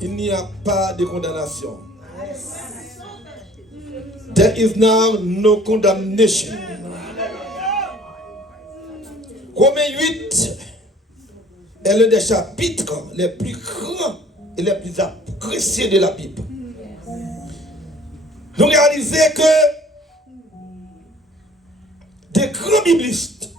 Il n'y a pas de condamnation. There is now no condemnation. Romains 8 est l'un des chapitres les plus grands et les plus appréciés de la Bible. Nous réalisons que des grands biblistes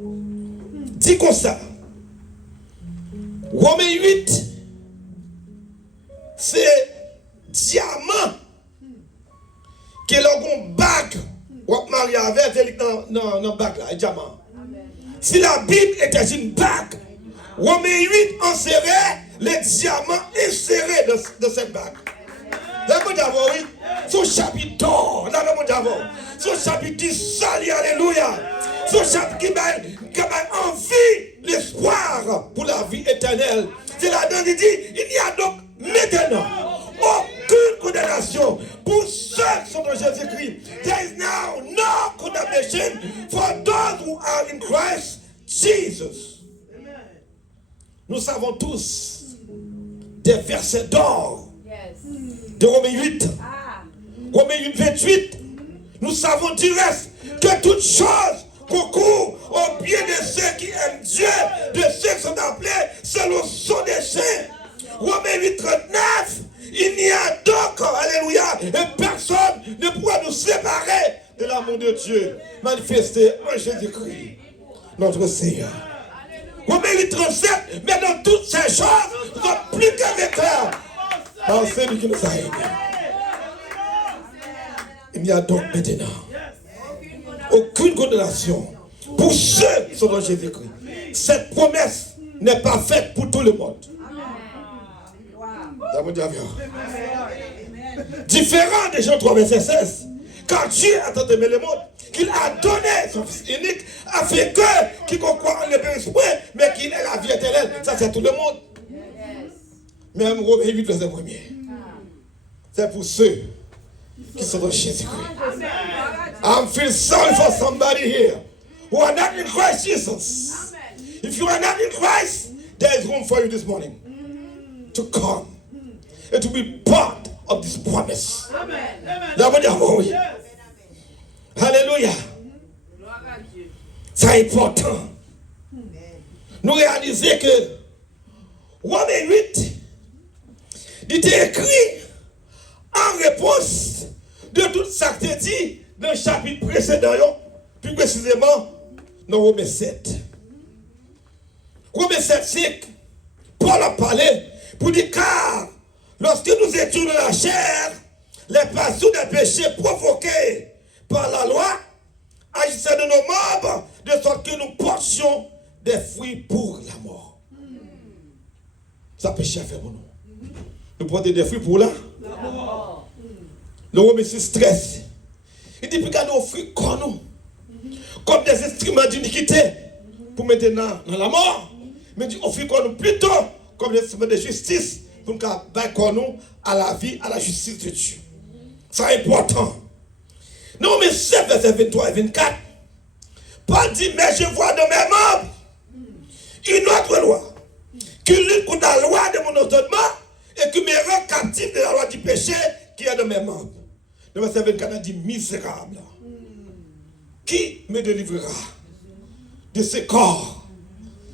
disent comme ça. Romains 8, c'est diamant que l'on bague ou marié avec dans bague là, diamant. Si la Bible était une bague, Romains 8 enserrait les diamants insérés dans cette bague. Dans le monde d'avant, oui, son chapitre d'or, dans le monde d'avant, son chapitre du salut, alléluia, son chapitre qui m'a envie l'espoir pour la vie éternelle. C'est là-dedans qu'il dit, il y a donc maintenant aucune condamnation pour ceux qui sont dans Jésus-Christ. There is now no condemnation for those who are in Christ Jesus. Nous savons tous des versets d'or de Romains 8. Romains 8, 28. Nous savons du reste que toutes choses concourent au bien de ceux qui aiment Dieu, de ceux qui sont appelés selon son dessein. Romains 8, 39. Il n'y a donc, alléluia, et personne ne pourra nous séparer de l'amour de Dieu manifesté en Jésus-Christ, notre Seigneur. Romains 8:37, mais dans toutes ces choses, nous sommes plus que vainqueurs. Par celui qui nous a aidés. Il n'y a donc maintenant aucune condamnation pour ceux qui sont dans Jésus-Christ. Cette promesse n'est pas faite pour tout le monde. Différent des Jean 3, verset 16. Quand Dieu a tant aimé le monde, qu'il a donné son Fils unique, afin que quiconque croit en ne périsse point, mais qu'il ait la vie éternelle. Ça, c'est tout le monde. Même Romains 8, verset 1er. C'est pour ceux qui sont dans Jésus-Christ. I'm feel sorry for somebody here who are not in Christ Jesus. If you are not in Christ, there is room for you this morning to come and to be part of this promise. Alléluia. C'est important. Nous réaliser que Romains 8 il était écrit en réponse de tout ça qui était dit dans le chapitre précédent, plus précisément dans Romains 7. Romains 7, c'est Paul a parlé pour dire car lorsque nous étions dans la chair, les passions des péchés provoqués par la loi agissaient de nos membres de sorte que nous portions des fruits pour la mort. Ça péché à faire pour nous. Nous portons des fruits pour la mort. Le Romains 6, 13. Il dit puis nous fruits comme nous, comme des instruments d'iniquité pour maintenant dans la mort. Mais il dit offrir nous plutôt comme des instruments de justice pour nous battre nous à la vie, à la justice de Dieu. C'est important. Non, mais 7, verset 23 et 24. Paul dit, mais je vois dans mes membres une autre loi qui lutte contre la loi de mon ordonnement et qui me rend captif de la loi du péché qui est dans mes membres. Le verset 24 a dit, misérable. Qui me délivrera de ce corps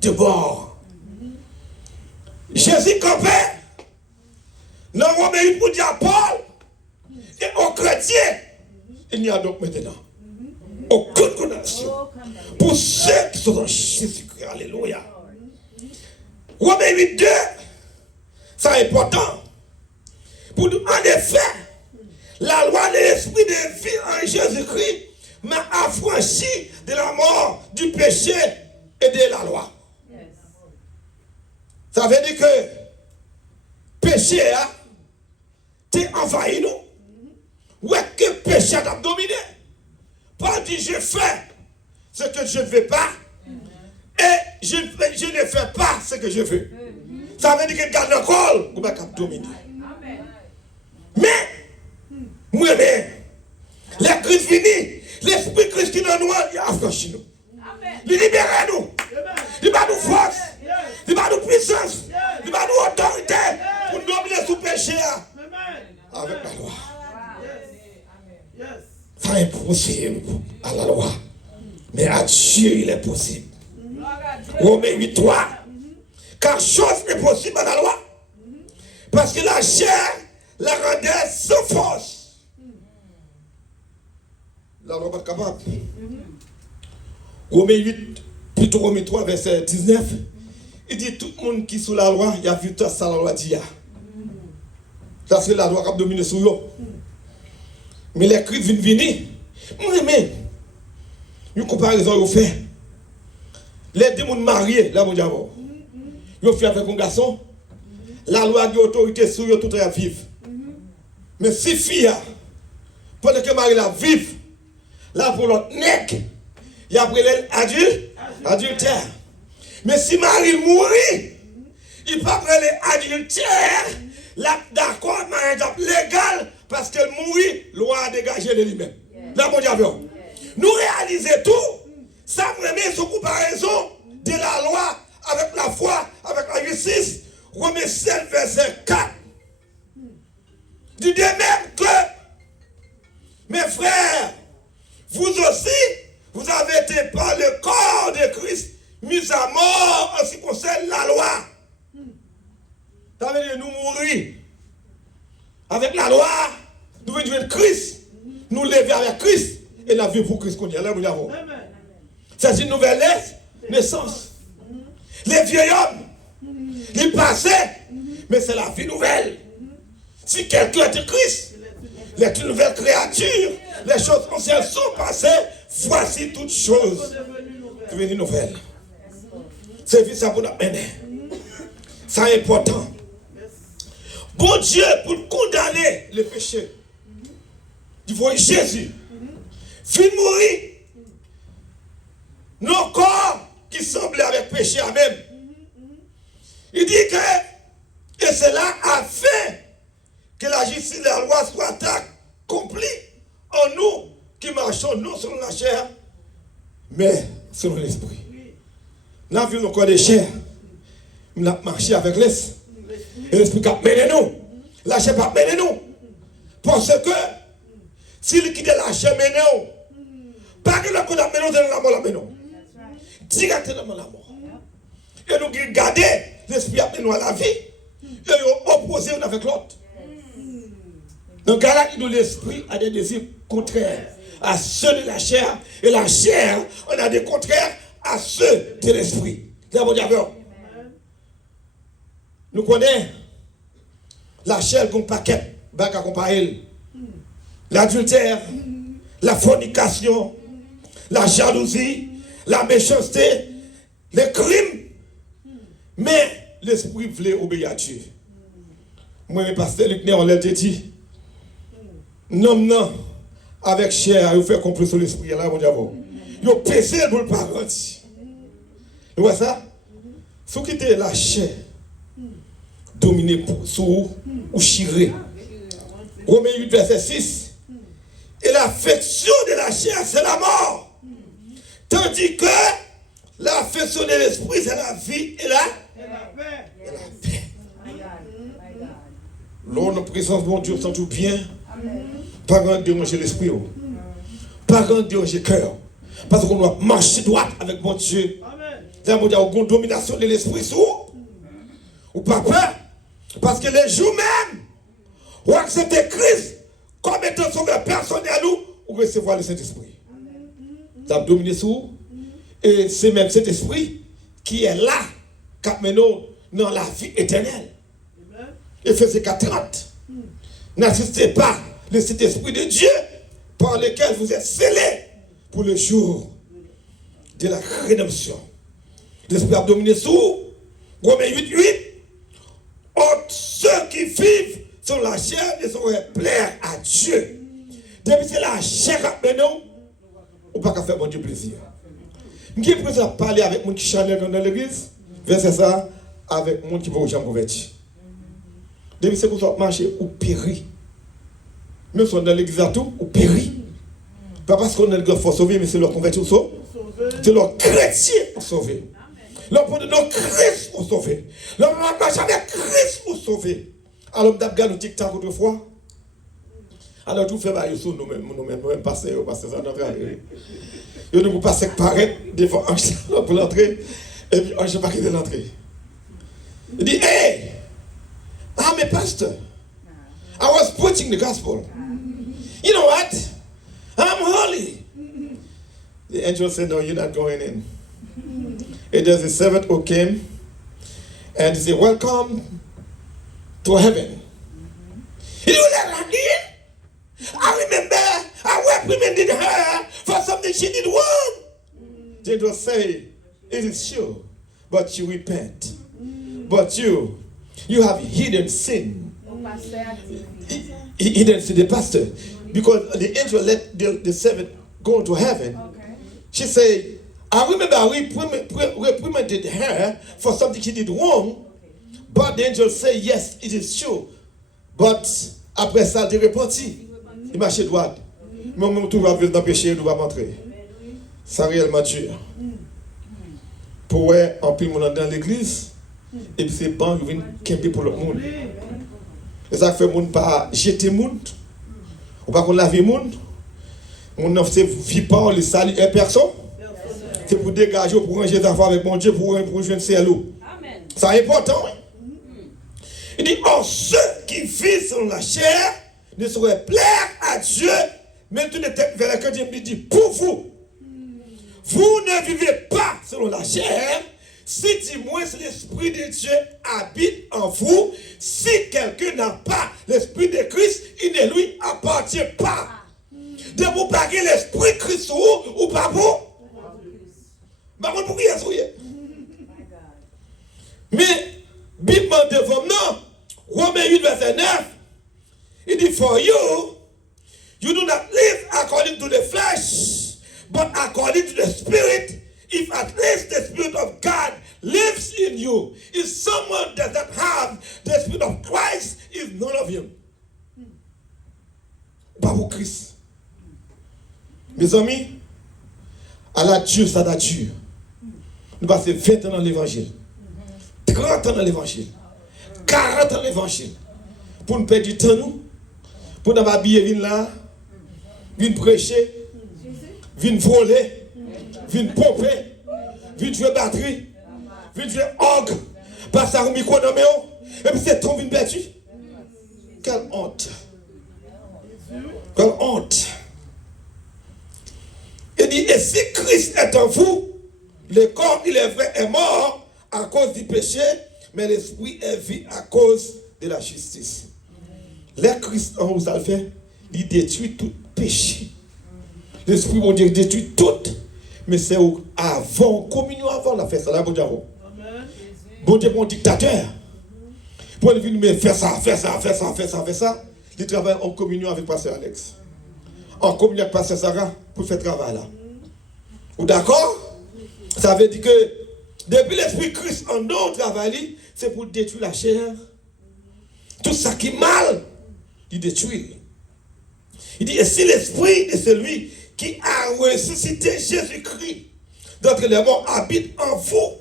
de mort? Jésus campait dans Romains 8 pour dire à Paul et aux chrétiens, il n'y a donc maintenant aucune condamnation pour ceux qui sont dans Jésus-Christ. Alléluia. Romains 8, 2, c'est important. Pour nous, en effet, la loi de l'esprit de vie en Jésus-Christ m'a affranchi de la mort, du péché et de la loi. Ça veut dire que péché a envahi nous. Où est-ce que le péché a dominé? Paul dit je fais ce que je ne veux pas et je ne fais pas ce que je veux. Ça veut dire que garde le col, vous pouvez dominer. Mais, moi-même, les Christ fini, l'esprit Christ qui est en nous, il a affranchi nous. Il libère nous. Il va nous force. Il va nous puissance. Il va nous autorité pour dominer sous péché avec la loi. Ça est possible à la loi. Mais à Dieu, il est possible. Romains 8, 3. Car chose n'est possible à la loi. Parce que la chair la rendait sans force. La loi n'est pas capable. Romains 8, plutôt Romains 3, verset 19. Il dit tout le monde qui est sous la loi, il y a vu tout ça la loi dit. Ça c'est la loi qui a dominé sur eux. Mais les Christ viennent venir. Moi-même, une comparaison ils fait. Les deux mondes mariés, là mon diable. Ils fait avec un garçon. La loi a autorité sur eux tout à vivre. Mais si fille, pendant que Marie la vive, là pour l'autre nec, il y a pris adultère. Mais si Marie mourit, il pas prendre adultère, là d'accord, mariage légal, parce qu'elle mourit, loi a dégagé de lui-même. Là mon diable. Nous réalisons tout, ça remet sous comparaison de la loi avec la foi, avec la justice. Romains 7, verset 4. Du de même que, mes frères, vous aussi, vous avez été par le corps de Christ mis à mort en ce qui concerne la loi. Ça veut dire nous mourir avec la loi, nous venons de Christ, nous lever avec Christ et la vie pour Christ qu'on dit. C'est une nouvelle naissance. les vieux hommes, ils passaient, mais c'est la vie nouvelle. Si quelqu'un est de Christ, il est une nouvelle créature, les choses anciennes sont passées, voici toutes choses devenues nouvelles. C'est ça pour nous mener. C'est important. Bon Dieu, pour condamner le péché, il faut Jésus. Fin mourir. Nos corps qui semblaient avec péché à même. Il dit que, et cela afin que la justice de la loi soit accomplie en nous qui marchons non selon la chair, mais selon l'esprit. Nous avons nos corps de chair. Nous avons marché avec l'esprit. Et l'esprit qui a mené nous. La chair n'a pas mené nous. Parce que s'il quitte la chair mené nous, pas que le coup a mené nous, c'est la mort la mené nous. Directement la mort. Et nous gardons l'esprit a mené nous à la vie. Et nous opposons avec l'autre. Donc, l'esprit a des désirs contraires à ceux de la chair. Et la chair, on a des contraires à ceux de l'esprit. Nous connaissons la chair qu'on paquet, bac à comparer. L'adultère, la fornication, la jalousie, la méchanceté, les crimes. Mais l'esprit voulait obéir à Dieu. Moi, le pasteur Luc on l'a dit. Non, avec chair, il fait comprendre sur l'esprit. Là, mon diable. Il a péché pour le parent. Vous voyez ça? Si vous quittez la chair, dominé sous ou chiré. Romains 8, verset 6. Et l'affection de la chair, c'est la mort. Tandis que l'affection de l'esprit, c'est la vie et la paix. L'on en présence de mon Dieu, sent tout bien. Pas grand déranger l'esprit. Pas grand déranger le cœur. Parce qu'on doit marcher droit avec mon Dieu. C'est un modèle de domination de l'esprit sous. Ou pas peur. Parce que les jours même, ou accepter Christ comme étant sauveur personnel ou recevoir le Saint-Esprit. Ça a dominé sur. Et c'est même cet esprit qui est là, qui mène dans la vie éternelle. Éphésiens 4:30. N'assistez pas le Saint-Esprit de Dieu par lequel vous êtes scellés pour le jour de la rédemption. L'esprit a dominé sur Romains 8:8. Ceux qui vivent sur la chair ne sauraient plaire à Dieu. Depuis c'est la chair qui nous, on ne peut pas faire mon Dieu plaisir. Je préfère parler avec les gens qui chantent dans l'église, verset ça, avec les gens qui vont au jambes convertis. Depuis c'est pour ça marcher ou périr. Même si on est dans l'église à tout, ou périr. Pas parce qu'on est le faut sauver, mais c'est leur converti ou sauver. C'est leur chrétien pour sauver. L'homme pour nos Christ pour sauver. L'homme marche avec Christ pour sauver. Alors, nous avons un tic-tac autrefois. Alors, tout fait mal sur nous-mêmes, passer ça dans le et nous passons paraître devant un pour l'entrée. Et puis, je ne pas quitter l'entrée. Il dit, hey, I'm a pastor. I was preaching the gospel. You know what? I'm holy. The angel said, no, you're not going in. And there's a servant who came and he said, welcome to heaven. You let her in? I remember I reprimanded her for something she did wrong. The angel said, it is true, but you repent. But you have hidden sin. Hidden sin, the pastor. Because the angel let the servant go to heaven. Okay. She said, I remember I reprimanded her for something she did wrong. But the angel said, yes, it is true. But après ça, il repenti. Il marchait droit. Mais on tout va venir dans le péché, il va montrer. Ça réellement Dieu. Pour en plus, on est dans l'église. Et puis c'est bon, il vient camper pour le monde. Et ça fait le monde pas jeter le monde. Ou pas qu'on lave le monde. On ne vit pas, les salut et personne. C'est pour dégager, pour ranger les affaires avec mon Dieu, pour jouer ciel. C'est important. Il dit, oh, ceux qui vivent selon la chair ne sauraient plaire à Dieu, mais tout n'est vers que Dieu me dit, pour vous, vous ne vivez pas selon la chair, si du moins l'Esprit de Dieu habite en vous, si quelqu'un n'a pas l'Esprit de Christ, il ne lui appartient pas. De vous paguer l'Esprit de Christ ou pas vous? Par contre, pour qui est-ce? Mais, Bible devant nous, Romains 8, verset 9, il dit, for you, you do not live according to the flesh, but according to the Spirit, if at least the Spirit of God lives in you. If someone does not have the Spirit of Christ, is none of him. Pas pour Christ. Mes amis, à la Dieu, ça nature. Nous passons 20 ans dans l'évangile, 30 ans dans l'évangile, 40 ans dans l'évangile. Pour nous perdre du temps, nous, pour nous habiller, venir là, venir prêcher, venir voler, venir pomper, venir jouer batterie, venir jouer orgue, passer au micro dans et puis c'est ton venir perdu. Quelle honte! Quelle honte! Il dit, et si Christ est en vous, le corps, il est vrai, est mort à cause du péché, mais l'esprit est vie à cause de la justice. Le Christ en vous, ça le fait, il détruit tout péché. L'esprit, bon Dieu, détruit tout. Mais c'est avant, communion avant, on a fait ça, là, bon Dieu. Bon Dieu, bon dictateur. Pour venir faire ça, faire ça, faire ça, faire ça, faire ça. Il travaille en communion avec Pasteur Alex. En communion avec Pasteur Sarah pour faire travail là. Vous d'accord? Ça veut dire que depuis l'Esprit Christ en nous travaille, c'est pour détruire la chair. Tout ça qui est mal, il détruit. Il dit, et si l'Esprit de celui qui a ressuscité Jésus-Christ d'entre les morts habite en vous,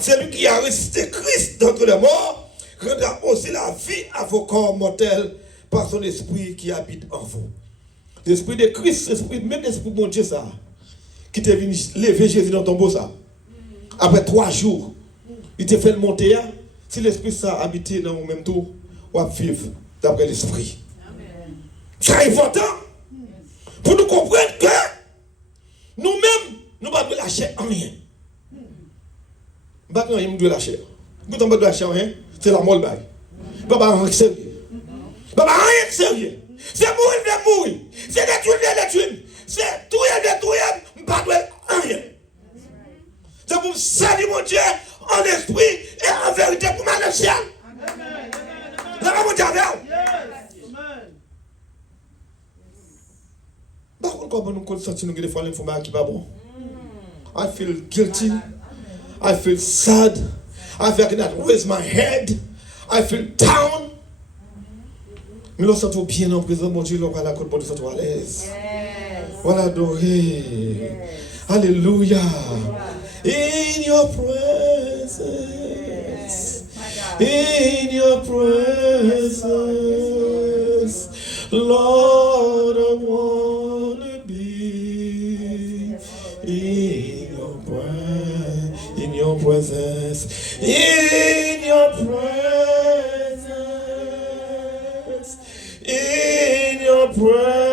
celui qui a ressuscité Christ d'entre les morts rendra aussi la vie à vos corps mortels par son esprit qui habite en vous. L'esprit de Christ, même l'esprit de mon Dieu, ça, qui t'est venu lever Jésus dans ton beau, ça. Après 3 jours, il t'a fait le monter. Si l'esprit ça habité dans le même tour, on va vivre d'après l'esprit. C'est important pour nous comprendre que nous-mêmes, nous ne pouvons pas lâcher en rien. Nous ne pouvons pas lâcher. Nous ne pouvons pas lâcher en rien. C'est la molle. Nous ne pouvons pas rien sérieux. Nous ne pouvons pas rien sérieux. C'est mourir de mourir. C'est détruire de détruire. C'est tout et détruire. Nous ne pouvons pas rien. C'est pour saluer mon Dieu en esprit et en vérité pour ma le ciel. Là, mon Dieu, par contre, comment nous sentir que des fois l'information qui n'est pas bon? I feel guilty. I feel sad. I feel I cannot raise my head. I feel down. Mais nous sommes bien en présence, mon Dieu, nous allons à la côte, nous sommes à l'aise. Voilà, adoré. Alléluia. In your presence. In your presence. Lord, I want to be in your presence. In your presence. In your presence. In your presence.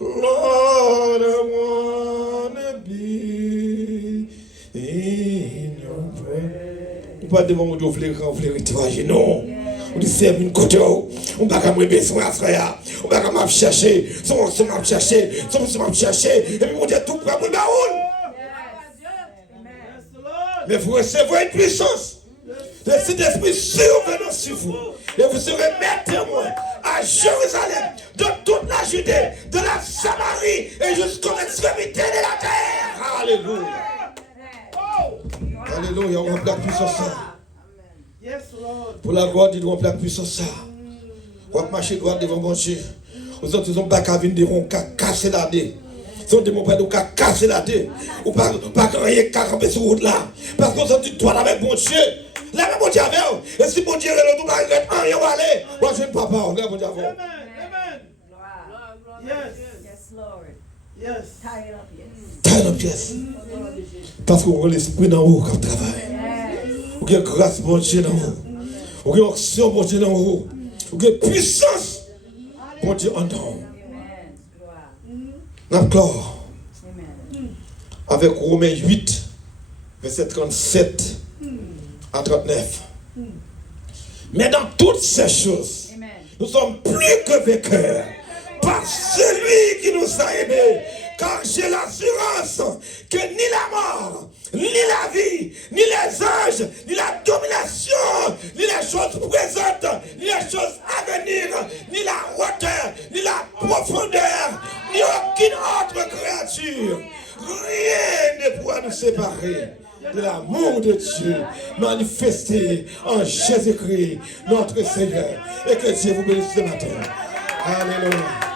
Lord, I want to be in your presence. Pas devant mon Dieu, vous voulez retirer, non. On dit, c'est une côté, on va pas me besoin à frère, on va pas me chercher, son m'a cherché, son m'a cherché, et puis on dit tout pour me baoul. Mais vous recevrez une puissance. Le Saint-Esprit survenant sur vous. Et vous serez mes témoins à Jérusalem, de toute la Judée, de la Samarie et jusqu'aux extrémités de la terre. Alléluia. Alléluia, on remplit la puissance. Pour la gloire du Dieu, on remplit la puissance. On va marcher droit devant mon Dieu. Aux autres, ils ont pas qu'à venir, on va casser la dé. Ils ont des mots pour casser la dé. Ou pas rien qu'à camper sur route là. Parce qu'on s'est dit, toi, avec mon Dieu. Là, mon Dieu avec vous. Et si mon Dieu est là, on va aller. On va aller. Moi, je ne peux pas. Là, mon Dieu avec vous. Amen. Yes. Yes, Lord. Yes. Tie it up, yes. Parce qu'on a l'esprit dans vous qui travaille. On a grâce, mon Dieu, dans vous. On a action, mon Dieu, dans vous. On a puissance, mon Dieu, en nous. D'accord. Avec Romains 8, verset 37 à 39. Mais dans toutes ces choses, nous sommes plus que vainqueurs par celui qui nous a aimés. Car j'ai l'assurance que ni la mort, ni la vie, ni les anges, ni la domination, ni les choses présentes, ni les choses à venir, ni la hauteur, ni la profondeur, ni aucune autre créature, rien ne pourra nous séparer de l'amour de Dieu manifesté en Jésus-Christ, notre Seigneur. Et que Dieu vous bénisse ce matin. Alléluia.